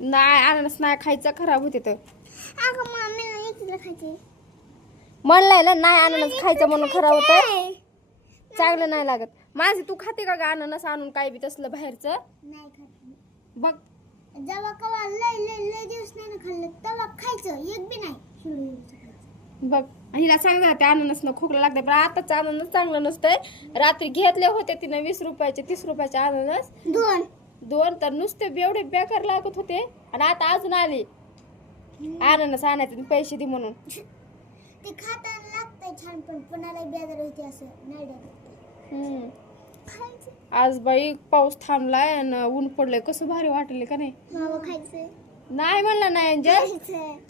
नाही अननस नाही खायचं, खराब होते तर. अगं मम्मी नाही तुला खायचे. म्हणलंय ना नाही अननस खायचं म्हणून खराब होतं, चांगलं नाही लागत. माझी तू खाते का ग अननस आणून काय बी तसलं बाहेरचं? नाही खात. बघ जेव्हा कवा लय दिवस नाही ना खाल्लं तेव्हा खायचं, एक बी नाही खायचं. बघ हिला सांगितलं ते अननस न खोकला लागते, पण आताच अननस चांगलं नसतंय. रात्री घेतले होते तिने 20 रुपयाचे 30 रुपयाचे अननस, दोन तर नुसते एवढे बेकार लागत होते. आणि आता अजून आली अननस आणायचे पैसे दे म्हणून. ते खाताना लागतंय छान, पण कोणाला बेजार होते असं नाही हम्म. खायचं. आज बाई पाऊस थांबलाय आणि ऊन पडलंय, कसं भारी वाटले का नाही? मावा खायचं. नाही म्हणलं नाही अंजल.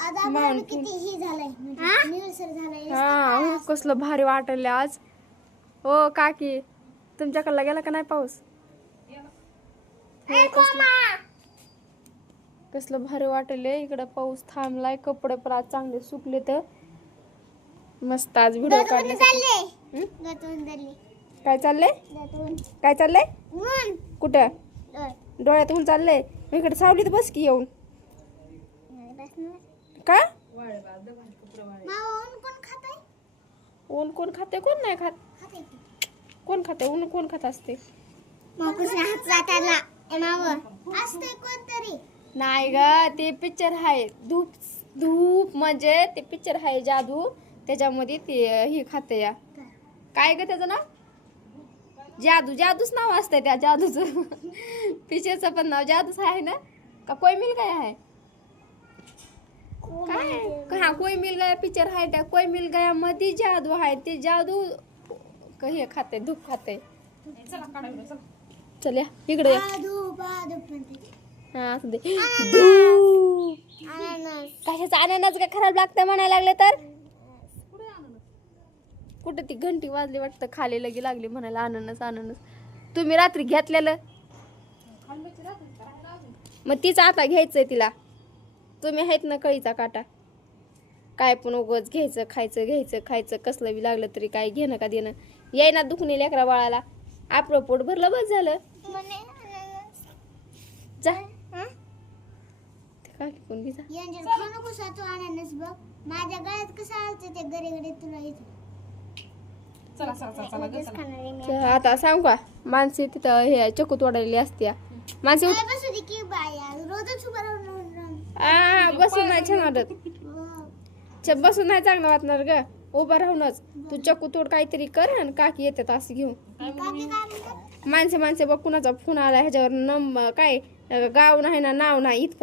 आता आपण किती ही झालंय निळसर झालंय. हा कसलं भारी वाटले आज. हो काकी तुमच्याकडला गेला का नाही पाऊस? कसलं भारी वाटले इकडं, पाऊस थांबलाय. कपडे पण आज चांगले सुकले तर मस्त आज व्हिडिओ काढले. काय चाललंय? काय चाललंय? कुठं? डोळ्यातून चाललंय. इकडे सावलीत बस की येऊन. का ऊन कोण खाते कोण नाही खात? कोण खाते ऊन? कोण खात असते? नाही ग, ते पिक्चर आहे धूप. धूप म्हणजे ते पिक्चर आहे जादू, त्याच्यामध्ये ते ही खाते या. काय ग त्याचं नाव? जादू. जादूच नाव असतंय त्या जादूचं. पिक्चरचं पण नाव जादूच आहे ना? का कोई मिल गया है? काय हा कोई मिल गया पिक्चर आहे, त्या कोई मिल गया मध्ये जादू आहे. ते जादू हे खाते, धूप खाते. चल या इकडे या. हा असू दे. धूप कशाचं अननस का खराब लागतं म्हणायला लागले तर? कुठे ती घंटी वाजली वाटतं, खाली लगी लागली म्हणायला अननस अननस. तुम्ही रात्री घेतलेलं मग तीच आता घ्यायचंय तिला. तुम्ही आहेत ना कळीचा काटा, काय पण उगच घ्यायचं खायचं घ्यायचं खायचं, कसलं बी लागलं तरी काय घेणं का देणं. येईना दुखणे लेकरा बाळाला, आपलं पोट भरलं बस झालं. जा काय कोण घे जा. माझ्या गळ्यात कसं आलतं ते गडे तुला येतो. आता सांग का माणसे तिथं हे चकू तोडायली असते माणसे. बसून नाही छान वाटत, बसून नाही चांगलं वाटणार ग, उभं राहूनच. तू चकू तोड काहीतरी कर आणि काकी येतात असं घेऊन. माणसे बघ कुणाचा फोन आला ह्याच्यावर, काय गाव नाही ना नाव नाही,